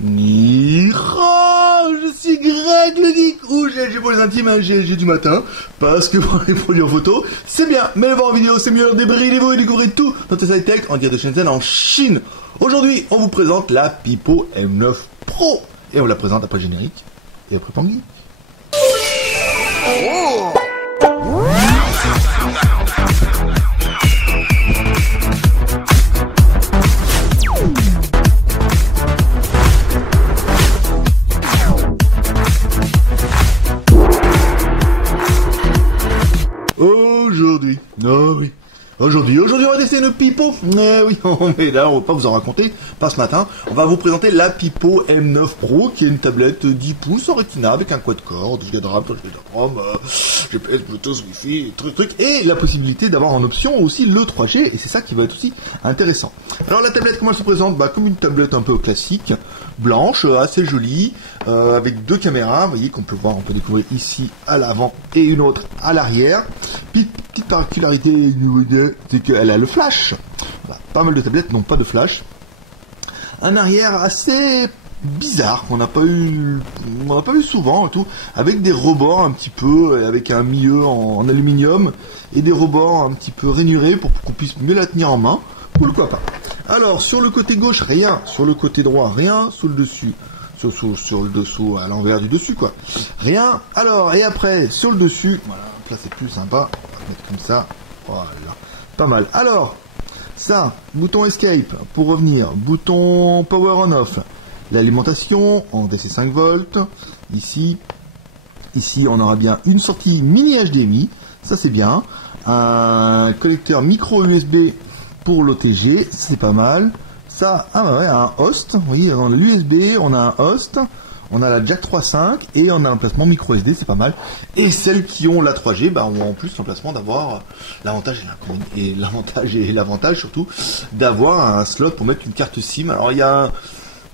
Ni je suis Greg le Geek, ou GLG pour les intimes, un GLG du matin, parce que pour les produits en photo, c'est bien, mais les voir en vidéo, c'est mieux. Débridez-vous et découvrez tout dans Tesla Tech en direct de Shenzhen en Chine. Aujourd'hui, on vous présente la Pipo M9 Pro, et on la présente après le générique, et après Pangui. Oh! Aujourd'hui, on va tester une Pipo. Mais là, on va pas vous en raconter, pas ce matin. On va vous présenter la Pipo M9 Pro, qui est une tablette 10 pouces en Retina avec un quad-core, 12 Go de RAM, 12 Go de ROM, GPS, Bluetooth, Wi-Fi, truc, et la possibilité d'avoir en option aussi le 3G, et c'est ça qui va être aussi intéressant. Alors la tablette, comment elle se présente? Comme une tablette un peu classique, blanche, assez jolie, avec deux caméras, vous voyez qu'on peut voir, on peut découvrir ici à l'avant et une autre à l'arrière. Petite particularité, c'est qu'elle a le flash. Voilà, pas mal de tablettes n'ont pas de flash. Un arrière assez bizarre qu'on n'a pas eu souvent et tout, avec des rebords un petit peu, avec un milieu en aluminium et des rebords un petit peu rainurés pour qu'on puisse mieux la tenir en main. Pourquoi pas? Alors sur le côté gauche rien, sur le côté droit rien, sous le dessus. Sur le dessous, à l'envers du dessus quoi. Rien. Alors, et après, sur le dessus, voilà, là c'est plus sympa. On va mettre comme ça. Voilà. Pas mal. Alors, ça, bouton Escape pour revenir. Bouton Power on off. L'alimentation en DC 5 volts. Ici, on aura bien une sortie mini HDMI. Ça c'est bien. Un connecteur micro USB pour l'OTG. C'est pas mal. Ça, un host, vous voyez, dans l'USB, on a un host, on a la Jack 3.5 et on a un emplacement micro SD, c'est pas mal. Et celles qui ont la 3G, ont en plus l'emplacement d'avoir l'avantage et l'avantage surtout d'avoir un slot pour mettre une carte SIM. Alors il y a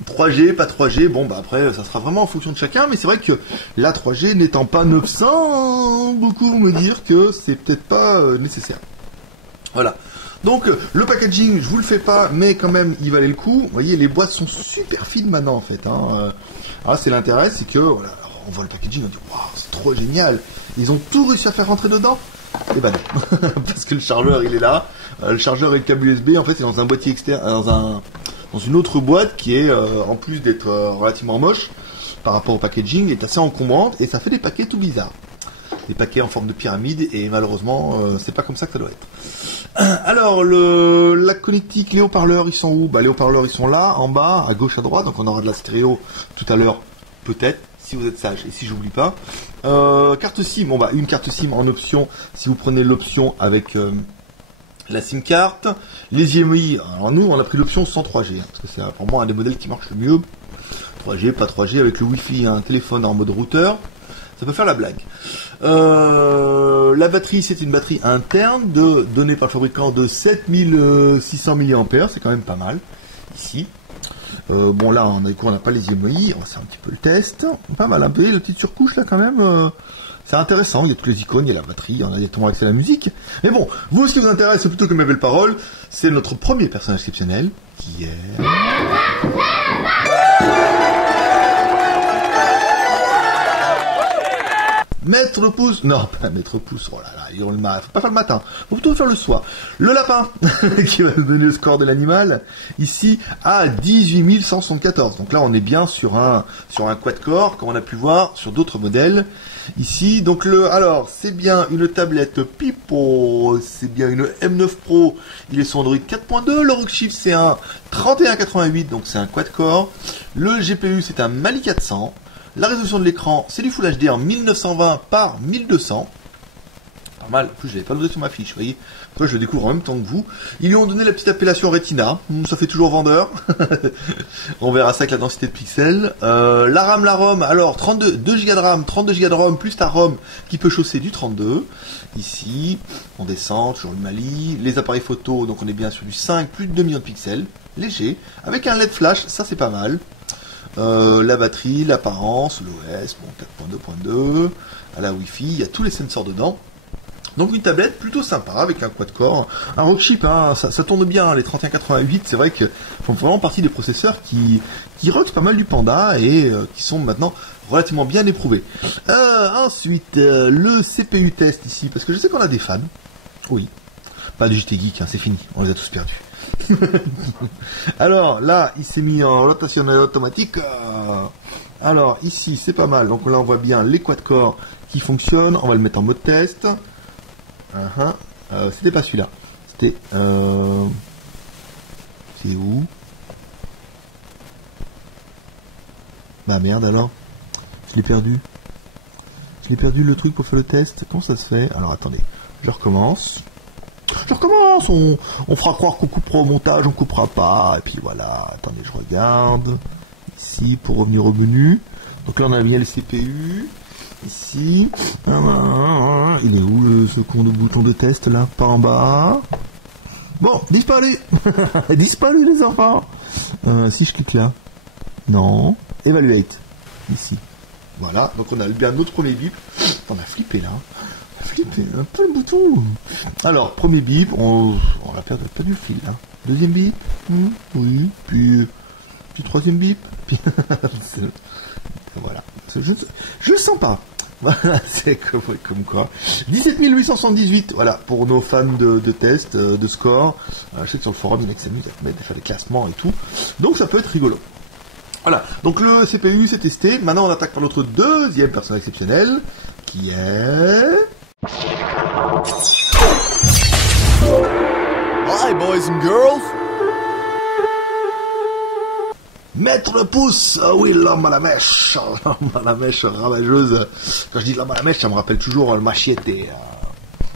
3G, pas 3G, après ça sera vraiment en fonction de chacun, mais c'est vrai que la 3G n'étant pas 900, beaucoup vont me dire que c'est peut-être pas nécessaire. Voilà. Donc le packaging, je vous le fais pas, mais quand même il valait le coup. Vous voyez, les boîtes sont super fines maintenant en fait. Alors c'est l'intérêt, c'est que voilà, on voit le packaging, on dit waouh, c'est trop génial. Ils ont tout réussi à faire rentrer dedans. Et non, parce que le chargeur il est là. Le chargeur et le câble USB en fait c'est dans un boîtier externe, dans une autre boîte qui est en plus d'être relativement moche par rapport au packaging, est assez encombrante et ça fait des paquets tout bizarres. Des paquets en forme de pyramide et malheureusement c'est pas comme ça que ça doit être. Alors la connectique, les haut-parleurs ils sont où? Les haut-parleurs ils sont là, en bas, à gauche, à droite, donc on aura de la stéréo tout à l'heure, peut-être, si vous êtes sage et si j'oublie pas. Carte SIM, une carte SIM en option, si vous prenez l'option avec la SIM card. Les IMEI, alors nous on a pris l'option sans 3G, parce que c'est pour moi un des modèles qui marche le mieux. 3G, pas 3G, avec le Wi-Fi, un téléphone en mode routeur. Ça peut faire la blague. La batterie, c'est une batterie interne donnée par le fabricant de 7600 mAh, c'est quand même pas mal. Ici. Là, on n'a pas les IMEI, on va faire un petit peu le test. Pas mal, un peu, la petite surcouche là quand même. C'est intéressant, il y a toutes les icônes, il y a la batterie, on a directement accès à la musique. Mais bon, vous, ce qui vous intéresse, c'est plutôt que mes belles paroles, c'est notre premier personnage exceptionnel, qui est... Mettre pouce, non, pas mettre pouce, oh là là, faut pas faire le matin, faut plutôt faire le soir. Le lapin, qui va nous donner le score de l'animal, ici, à 18 174. Donc là, on est bien sur un quad-core, comme on a pu voir sur d'autres modèles. Ici, donc alors, c'est bien une tablette Pipo, c'est bien une M9 Pro, il est sur Android 4.2, le Rock Shift c'est un 3188, donc c'est un quad-core. Le GPU c'est un Mali 400. La résolution de l'écran, c'est du Full HD en 1920 par 1200. Pas mal, en plus je l'avais pas noté sur ma fiche, vous voyez. Après je le découvre en même temps que vous. Ils lui ont donné la petite appellation Retina, ça fait toujours vendeur. On verra ça avec la densité de pixels. La RAM, la ROM, alors 2 Go de RAM, 32 Go de ROM, plus ta ROM qui peut chausser du 32. Ici, on descend, toujours le Mali. Les appareils photo, donc on est bien sur du 5, plus de 2 millions de pixels, léger. Avec un LED flash, ça c'est pas mal. La batterie, l'apparence, l'OS, 4.2.2, à la Wi-Fi, il y a tous les sensors dedans. Donc une tablette plutôt sympa avec un quad-core, un Rockchip, hein, ça tourne bien, les 3188, c'est vrai que font vraiment partie des processeurs qui rockent pas mal du Panda et qui sont maintenant relativement bien éprouvés. Ensuite, le CPU test ici, parce que je sais qu'on a des fans, oui, pas de JT Geek, hein, c'est fini, on les a tous perdus. Alors là, il s'est mis en rotation automatique. Alors ici, c'est pas mal. Donc là, on voit bien les quad-core qui fonctionnent. On va le mettre en mode test. C'était pas celui-là. C'était... C'est où? Bah merde alors. Je l'ai perdu. Je l'ai perdu le truc pour faire le test. Comment ça se fait? Alors attendez. Je recommence. On fera croire qu'on coupera au montage, on coupera pas, et puis voilà, attendez, je regarde, ici, pour revenir au menu, donc là on a bien le CPU, ici, il est où ce con de bouton de test là, pas en bas, bon, disparu, disparu les enfants, si je clique là, non, evaluate, ici, voilà, donc on a bien notre premier bip, on a flippé là, un peu le bouton. Alors, premier bip, on a perdu le fil là. Deuxième bip, oui, puis troisième bip, puis voilà. Je le sens pas. Voilà, c'est comme quoi. 17 878, voilà, pour nos fans de test, de score. Je sais que sur le forum, il y en a qui s'amusent à mettre des classements et tout. Donc ça peut être rigolo. Voilà, donc le CPU c'est testé. Maintenant on attaque par notre deuxième personne exceptionnelle, qui est... Hi boys and girls. Maître Pouce, ah oui, l'homme à la mèche ravageuse. Quand je dis l'homme à la mèche, ça me rappelle toujours le machete.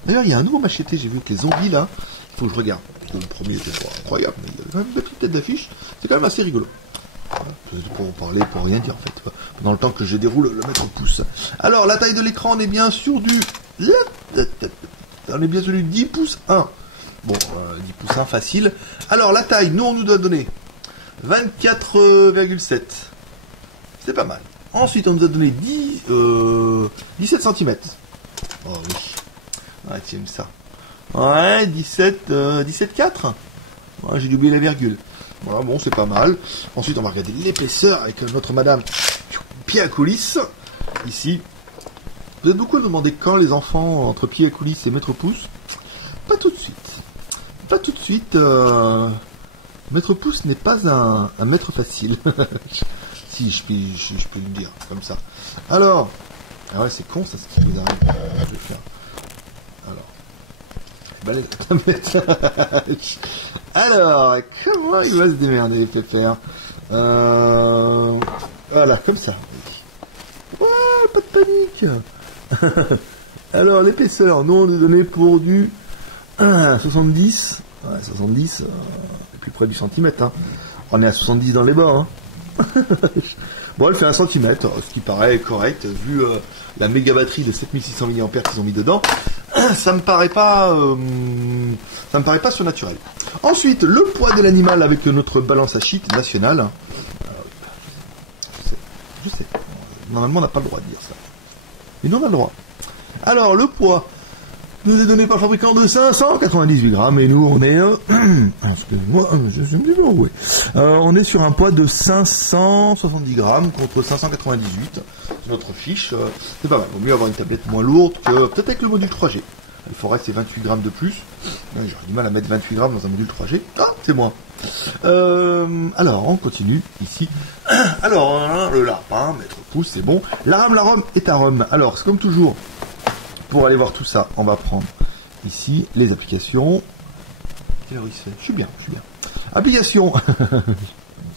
D'ailleurs, il y a un nouveau machete, j'ai vu que les zombies là, il faut que je regarde. Le premier était pas incroyable, mais il y a quand même des petites têtes d'affiche, c'est quand même assez rigolo. Voilà, pour en parler, pour rien dire en fait, pendant le temps que je déroule le Maître Pouce. Alors, la taille de l'écran, on est bien sur du... On est bien sur du 10 pouces 1. Bon, 10 pouces 1 facile. Alors, la taille, nous, on nous doit donner 24,7. C'est pas mal. Ensuite, on nous a donné 17 cm. Oh oui. Ouais, tu aimes ça. Ouais, 17,4. Ouais, j'ai oublié la virgule. Voilà, bon, c'est pas mal. Ensuite, on va regarder l'épaisseur avec notre madame pied à coulisses. Ici. Vous êtes beaucoup à demander quand les enfants entre pied à coulisses et Maître Pouce. Pas tout de suite. Pas tout de suite. Maître Pouce n'est pas un maître facile. Si, je peux le dire comme ça. Alors. Ah ouais, c'est con ça, ce qui vous arrive. Je vais faire. Alors, comment il va se démerder, Pépère? Voilà, comme ça. Ouais, pas de panique. Alors, l'épaisseur, nous on est donné pour du 70. Ouais, 70, plus près du centimètre. Hein. On est à 70 dans les bas. Hein. Bon, elle fait 1 cm, ce qui paraît correct, vu la méga batterie de 7600 mAh qu'ils ont mis dedans. Ça me paraît pas surnaturel. Ensuite, le poids de l'animal avec notre balance à shit nationale. Je sais. Normalement, on n'a pas le droit de dire ça. Mais nous, on a le droit. Alors, le poids nous est donné par le fabricant de 598 grammes et nous, on est... excusez-moi, je suis un petit peu enroué. On est sur un poids de 570 grammes contre 598. C'est notre fiche. C'est pas mal. Il vaut mieux avoir une tablette moins lourde que... Peut-être avec le module 3G. Il faudrait c'est 28 grammes de plus. J'aurais du mal à mettre 28 grammes dans un module 3G. Ah, c'est moi. Alors, on continue ici. Alors, le lapin, Maître Pouce, c'est bon. La ROM est à ROM. Alors, c'est comme toujours. Pour aller voir tout ça, on va prendre ici les applications. Quelle heure il se fait? Je suis bien. Applications.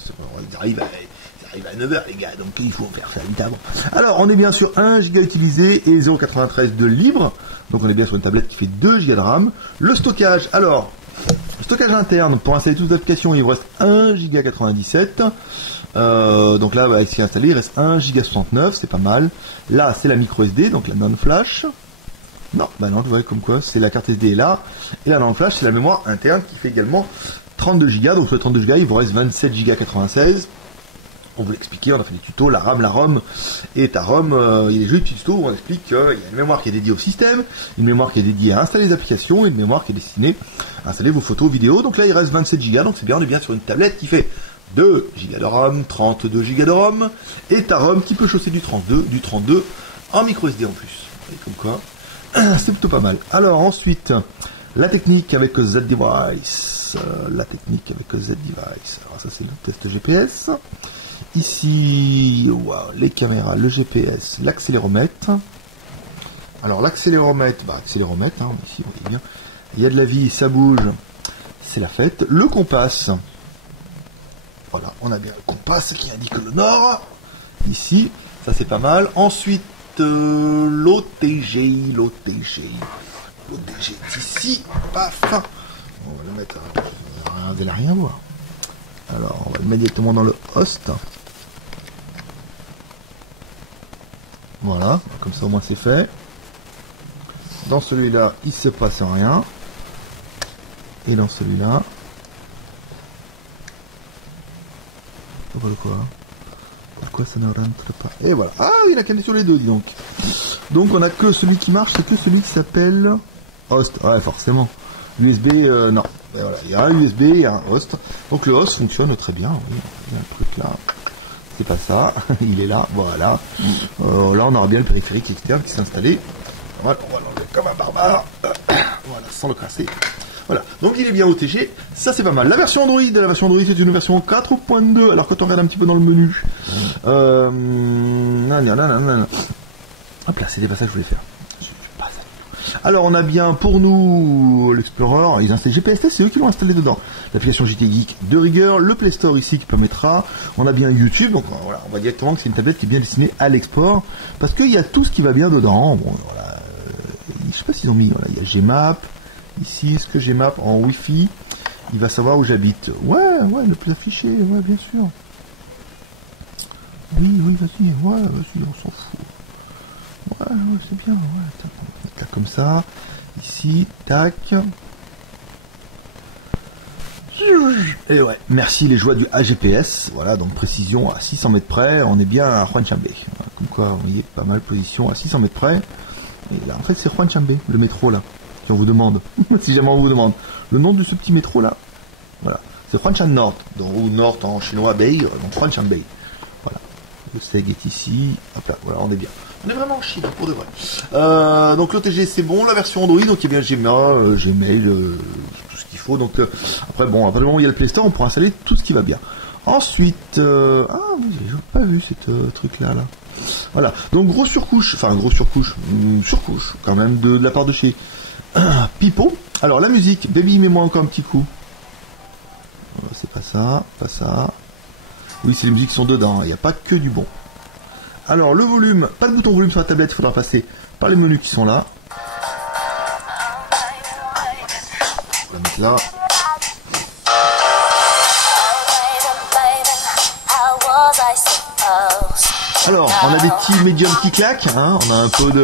Ils arrivent à 9h les gars, donc il faut faire ça vite avant. Alors, on est bien sur 1 Go utilisé et 0,93 de libre. Donc on est bien sur une tablette qui fait 2 Go de RAM. Le stockage, alors, stockage interne, pour installer toutes les applications, il vous reste 1 Go 97. Donc là, ici installé, il reste 1 Go 69, c'est pas mal. Là, c'est la micro SD, donc la non-flash. Non, bah non, vous voyez comme quoi, c'est la carte SD est là. Et là, dans le flash, c'est la mémoire interne qui fait également 32 Go. Donc sur les 32 Go, il vous reste 27 Go 96. On vous l'expliquait, on a fait des tutos, la ROM, et ta ROM, il y a des jeux de tutos où on explique qu'il y a une mémoire qui est dédiée au système, une mémoire qui est dédiée à installer les applications, et une mémoire qui est destinée à installer vos photos, vidéos. Donc là, il reste 27 Go, donc c'est bien, on est bien sur une tablette qui fait 2 Go de ROM, 32 Go de ROM, et ta ROM qui peut chausser du 32 en micro SD en plus. Et comme quoi, c'est plutôt pas mal. Alors ensuite, la technique avec Z-Device. Alors ça c'est le test GPS. Ici, wow, les caméras, le GPS, l'accéléromètre. Alors l'accéléromètre, accéléromètre, hein, ici on voit bien. Il y a de la vie, ça bouge, c'est la fête. Le compas. Voilà, on a bien le compas qui indique le nord. Ici, ça c'est pas mal. Ensuite, l'OTG est ici. Paf. On va le mettre. Vous n'allez rien voir. Alors, on va le mettre directement dans le host. Voilà, comme ça au moins c'est fait. Dans celui-là, il ne se passe rien. Et dans celui-là... Pourquoi ça ne rentre pas? Et voilà. Ah, il a calé sur les deux, dis donc. Donc on a que celui qui marche, c'est que celui qui s'appelle host. Ouais, forcément. USB, non. Et voilà, il y a un USB et un host. Donc le host fonctionne très bien. Oui, il y a un truc là. C'est pas ça. Il est là. Voilà. Là, on aura bien le périphérique externe qui s'est installé. Voilà, on va l'enlever comme un barbare. Voilà, sans le casser. Voilà, donc il est bien OTG, ça c'est pas mal. La version Android c'est une version 4.2. Alors quand on regarde un petit peu dans le menu, hop là, c'était pas ça que je voulais faire. Alors on a bien pour nous l'Explorer, ils installent GPS Test, c'est eux qui l'ont installé dedans. L'application JT Geek de rigueur, le Play Store ici qui permettra. On a bien YouTube, donc voilà, on voit directement que c'est une tablette qui est bien destinée à l'export, parce qu'il y a tout ce qui va bien dedans. Bon, voilà, je sais pas s'ils ont mis, voilà, il y a Gmap. Ici, est-ce que Gmap en Wi-Fi, il va savoir où j'habite. Ouais, le plus affiché, ouais, bien sûr. Oui, vas-y, on s'en fout. Ouais, c'est bien, ouais, on va mettre là comme ça. Ici, tac. Et ouais, merci les joies du AGPS. Voilà, donc précision à 600 mètres près, on est bien à Juan-Chambé. Voilà, comme quoi, vous voyez, pas mal position à 600 mètres près. Et là, en fait, c'est Juan-Chambé, le métro là. Si on vous demande, si jamais on vous demande le nom de ce petit métro là, voilà, c'est Huangshan Nord, ou Nord en chinois Bay, donc Huangshan Bay. Voilà, le SEG est ici, hop là, voilà, on est bien. On est vraiment en Chine, pour de vrai. Donc l'OTG c'est bon, la version Android, donc il y a bien Gmail, tout ce qu'il faut. Donc après, bon, à partir du moment où il y a le Play Store, on pourra installer tout ce qui va bien. Ensuite, j'ai pas vu cette truc là. Voilà, donc grosse surcouche quand même de la part de chez Pipo. Alors la musique, baby, mets-moi encore un petit coup. C'est pas ça. Oui, c'est les musiques qui sont dedans, il n'y a pas que du bon. Alors le volume, pas de bouton volume sur la tablette, il faudra passer par les menus qui sont là. On va mettre là. Alors, on a des petits médiums qui claquent, hein, on a un peu de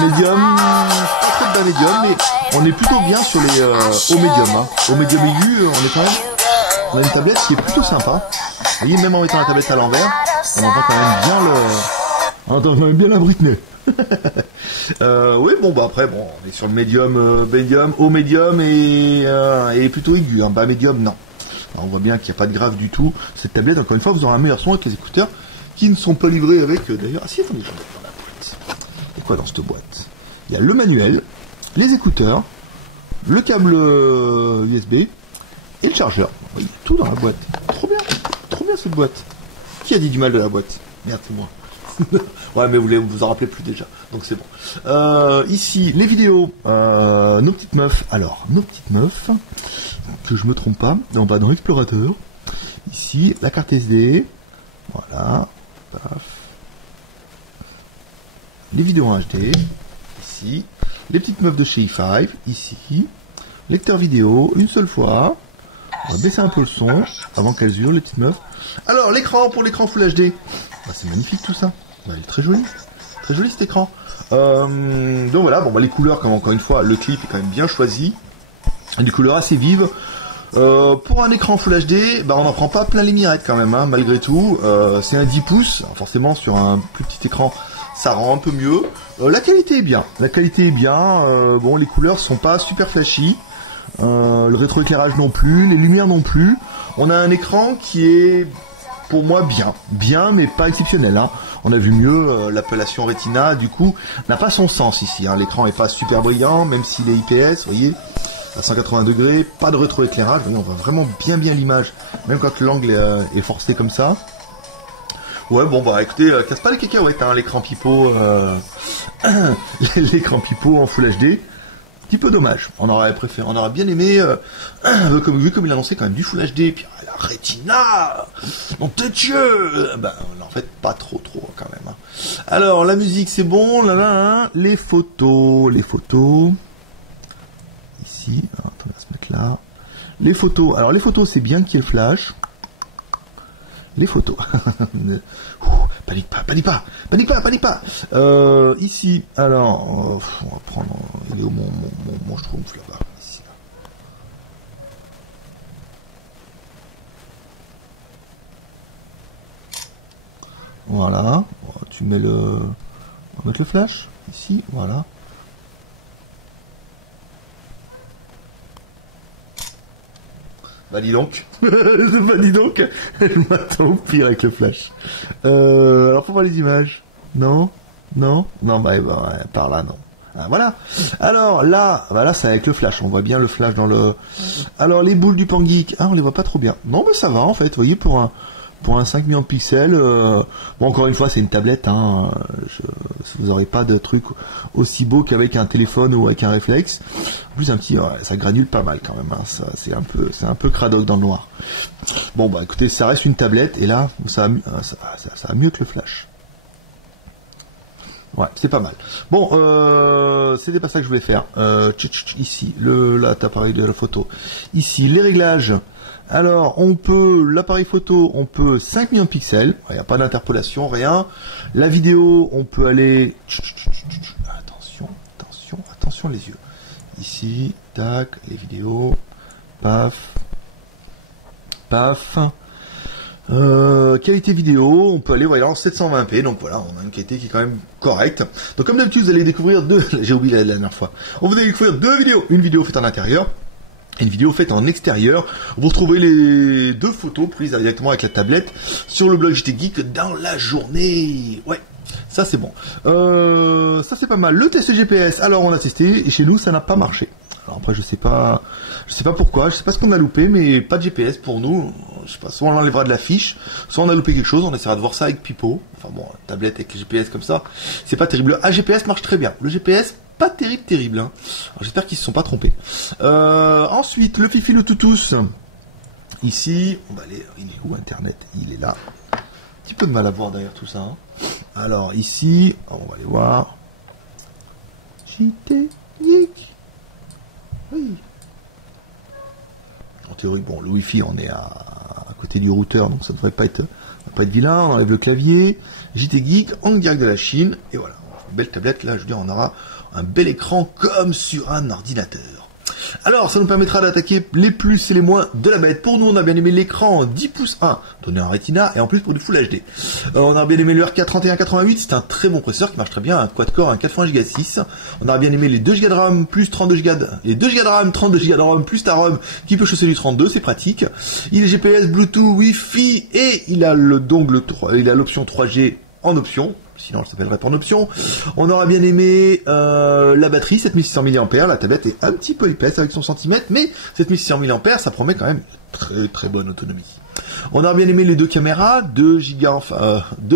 médium, pas trop de bas médium, mais on est plutôt bien sur les hauts médiums. Hein. Au médium aigu, on a une tablette qui est plutôt sympa. Vous voyez, même en mettant la tablette à l'envers, on entend quand même bien la Britney. Oui, bon, bah après, bon, on est sur le médium, haut médium et plutôt aigu, hein, bas médium, non. Alors, on voit bien qu'il n'y a pas de grave du tout. Cette tablette, encore une fois, vous aurez un meilleur son avec les écouteurs qui ne sont pas livrés avec, d'ailleurs. Ah si, attendez, je vais mettre dans la boîte. Il y a quoi dans cette boîte? Il y a le manuel, les écouteurs, le câble USB et le chargeur. Il y a tout dans la boîte. Trop bien cette boîte. Qui a dit du mal de la boîte? Merde, c'est moi. Ouais, mais vous en rappelez plus déjà, donc c'est bon. Ici, les vidéos, nos petites meufs. Alors, nos petites meufs, que je me trompe pas, on va dans l'explorateur. Ici, la carte SD. Voilà. Paf. Les vidéos en HD. Ici. Les petites meufs de chez i5. Ici. Lecteur vidéo, une seule fois. On va baisser un peu le son, avant qu'elles hurlent, les petites meufs. Alors, l'écran, pour l'écran Full HD. Bah, c'est magnifique tout ça. Bah, il est très joli. Très joli cet écran. Donc voilà, bon, bah, les couleurs, comme encore une fois, le clip est quand même bien choisi. Des couleurs assez vives. Pour un écran Full HD, bah on n'en prend pas plein les mirettes quand même, hein, malgré tout. C'est un 10 pouces, alors forcément sur un plus petit écran, ça rend un peu mieux. La qualité est bien, bon, les couleurs sont pas super flashy, le rétroéclairage non plus, les lumières non plus. On a un écran qui est, pour moi, bien, mais pas exceptionnel, hein. On a vu mieux, l'appellation Retina, du coup, n'a pas son sens ici, hein. L'écran est pas super brillant, même s'il est IPS, vous voyez, à 180 degrés, pas de rétroéclairage, on voit vraiment bien l'image, même quand l'angle est forcé comme ça. Ouais, bon, bah écoutez, casse pas les cacahuètes, hein, l'écran pipeau, l'écran pipeau en Full HD. Petit peu dommage. On aurait bien aimé, comme il annonçait quand même du Full HD, puis la Retina, mon Dieu, bah en fait pas trop quand même, hein. Alors la musique c'est bon, là, les photos, ici, alors, attends, on va se mettre là, les photos. Alors les photos c'est bien qu'il y ait le flash. Les photos. Panique pas. Ici, alors, on va prendre. Il est où mon schtroumpf là-bas? Voilà. Tu mets le. On va mettre le flash ici. Voilà. Bah dis donc, elle m'attend au pire avec le flash. Alors pour voir les images, non, bah ouais, par là non. Ah, voilà. Alors là, c'est avec le flash, on voit bien le flash dans le. Alors les boules du Pangeek, on les voit pas trop bien. Non mais ça va en fait, vous voyez pour un 5 millions de pixels, bon encore une fois c'est une tablette, hein, vous n'aurez pas de truc aussi beau qu'avec un téléphone ou avec un réflexe. En plus ça granule pas mal quand même, hein, c'est un peu cradoc dans le noir. Bon bah écoutez, ça reste une tablette et là ça a mieux que le flash. Ouais, c'est pas mal. Bon, c'était pas ça que je voulais faire. Ici, l'appareil de la photo. Ici, les réglages. Alors, l'appareil photo, on peut 5 millions de pixels. Il n'y a pas d'interpolation, rien. La vidéo, on peut aller... Attention les yeux. Ici, tac, les vidéos. Paf. Qualité vidéo, on peut aller en 720p, donc voilà, on a une qualité qui est quand même correcte. Donc comme d'habitude, vous allez découvrir j'ai oublié la dernière fois, vous allez découvrir deux vidéos, une vidéo faite en intérieur, et une vidéo faite en extérieur. Vous retrouverez les deux photos prises directement avec la tablette sur le blog JT Geek dans la journée. Ouais, ça c'est bon. Ça c'est pas mal. Le test GPS, alors on a testé, et chez nous ça n'a pas marché. Alors après je sais pas pourquoi, je sais pas ce qu'on a loupé, mais pas de GPS pour nous. Je sais pas, soit on l'enlèvera de la fiche, soit on a loupé quelque chose, on essaiera de voir ça avec Pipo. Enfin bon, tablette avec le GPS comme ça, c'est pas terrible. Ah, GPS marche très bien. Le GPS, pas terrible, hein. J'espère qu'ils se sont pas trompés. Ensuite, le Fifi le Toutous. Ici, on va aller, il est où Internet? Il est là. Un petit peu de mal à voir derrière tout ça, hein. Alors ici, on va aller voir. JT Geek. Oui. En théorie, bon, le Wi-Fi, on est à côté du routeur, donc ça ne devrait pas être vilain. On enlève le clavier. JT Geek en direct de la Chine. Et voilà, une belle tablette. Là, je veux dire, on aura un bel écran comme sur un ordinateur. Alors, ça nous permettra d'attaquer les plus et les moins de la bête. Pour nous, on a bien aimé l'écran 10 pouces 1, donné en Retina, et en plus pour du Full HD. On a bien aimé le RK3188, c'est un très bon processeur qui marche très bien, un quad-core, un 4.1 Go 6. On a bien aimé les 2 Go de RAM plus 32 Go, les 2 Go de RAM, 32 Go de RAM plus ta ROM qui peut chausser du 32, c'est pratique. Il est GPS, Bluetooth, Wi-Fi, et il a l'option 3G en option. Sinon, elle s'appellerait pas en option. On aura bien aimé la batterie, 7600 mAh. La tablette est un petit peu épaisse avec son centimètre, mais 7600 mAh, ça promet quand même une très bonne autonomie. On aura bien aimé les deux caméras, 2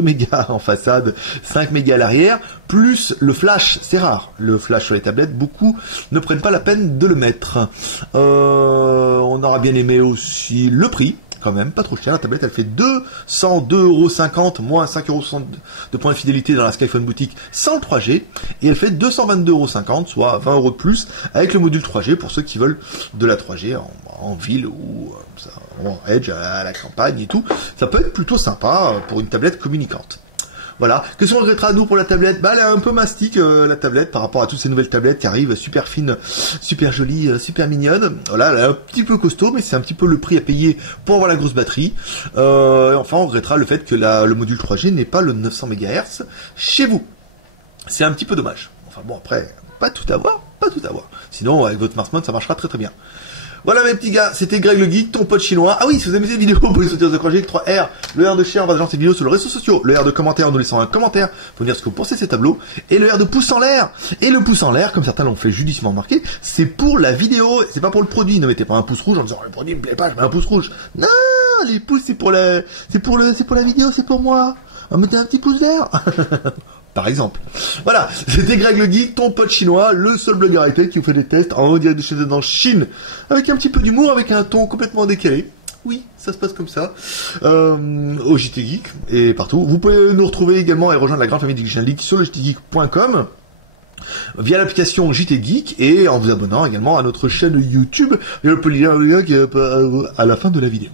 mégas en façade, 5 mégas à l'arrière, plus le flash, c'est rare. Le flash sur les tablettes, beaucoup ne prennent pas la peine de le mettre. On aura bien aimé aussi le prix. Quand même, pas trop cher, la tablette elle fait 202,50 €, moins 5,60 € de points de fidélité dans la Skyphone boutique sans le 3G, et elle fait 222,50 €, soit 20 € de plus, avec le module 3G pour ceux qui veulent de la 3G en ville ou en edge à la campagne et tout. Ça peut être plutôt sympa pour une tablette communicante. Voilà. Qu'est-ce qu'on regrettera nous pour la tablette? Bah elle est un peu mastique la tablette par rapport à toutes ces nouvelles tablettes qui arrivent super fines, super jolies, super mignonnes. Voilà, elle est un petit peu costaud, mais c'est un petit peu le prix à payer pour avoir la grosse batterie. Enfin, on regrettera le fait que le module 3G n'ait pas le 900 MHz chez vous. C'est un petit peu dommage. Enfin bon, après, pas tout avoir. Sinon, avec votre smartphone, ça marchera très très bien. Voilà mes petits gars, c'était Greg le Geek, ton pote chinois. Ah oui, si vous aimez cette vidéo, vous pouvez soutenir The Project 3R, le R de share, on va dans ces vidéos sur les réseaux sociaux, le R de commentaire en nous laissant un commentaire pour dire ce que vous pensez de ces tableaux, et le R de pouce en l'air. Et le pouce en l'air, comme certains l'ont fait judicieusement remarquer, c'est pour la vidéo, c'est pas pour le produit. Ne mettez pas un pouce rouge en disant le produit me plaît pas, je mets un pouce rouge. Non, les pouces c'est pour la vidéo, c'est pour moi. Mettez un petit pouce vert. Par exemple. Voilà, c'était Greg le Geek, ton pote chinois, le seul blogueur high-tech qui vous fait des tests en direct de chez eux dans Chine, avec un petit peu d'humour, avec un ton complètement décalé. Oui, ça se passe comme ça, au JT Geek et partout. Vous pouvez nous retrouver également et rejoindre la grande famille du Geek League sur le jtgeek.com via l'application JT Geek et en vous abonnant également à notre chaîne YouTube. Et on peut lire le lien à la fin de la vidéo.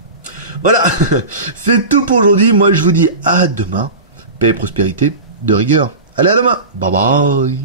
Voilà, c'est tout pour aujourd'hui. Moi, je vous dis à demain. Paix et prospérité de rigueur. Allez, à demain. Bye bye.